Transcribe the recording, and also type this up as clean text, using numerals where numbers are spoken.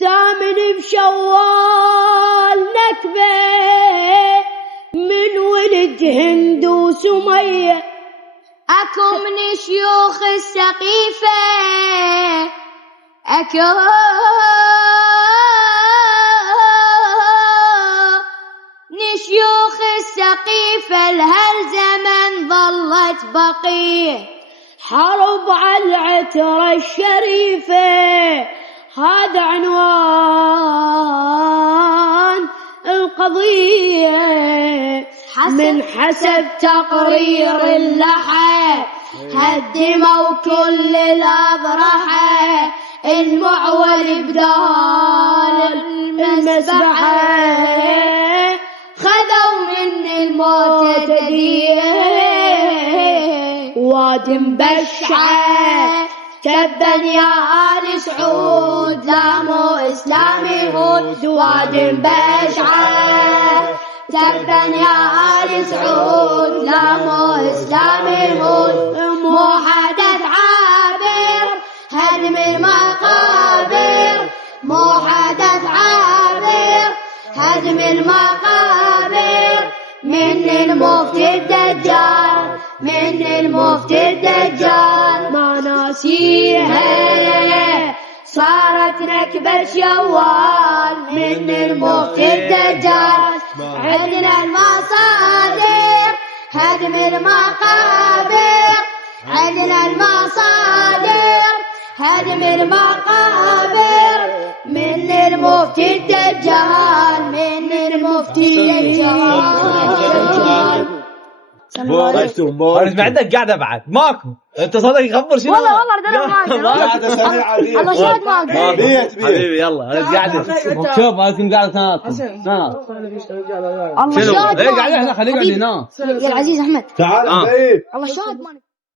ثامن بشوال نكبة من ولد هند وسمية أكو من شيوخ السقيفة أكو من شيوخ السقيفة لهالزمن ظلت بقية حرب على العترة الشريفة هذا عنوان القضية من حسب تقرير اللحى هدموا كل الأضرحة المعول بدال المسبحة خذوا من الموت تديه واد مبشعة تبا يا آل سعود لا مو إسلامي هود واد مبشعة تبا يا آل سعود لا مو إسلامي هود مو حدث عابر هدم المقابر مو حدث عابر هدم المقابر من المفتي الدجال من المفتي الدجال ما ناسيها صارت نكبة شوال من المفتي الدجال عندنا المصادر هدم المقابر عندنا المصادر هدم المقابر من المفتي الدجال من المفتي الدجال انا عندك قاعده بعد ماكو انت صدق يخبر شنو والله انا ما قاعده سريعه الله شاهد ما بيت حبيبي يلا انا قاعده شوف لازم قاعده ثلاث الله شاهد قاعد احنا خليه قاعد ينام يا العزيز احمد تعال الله شاهد ما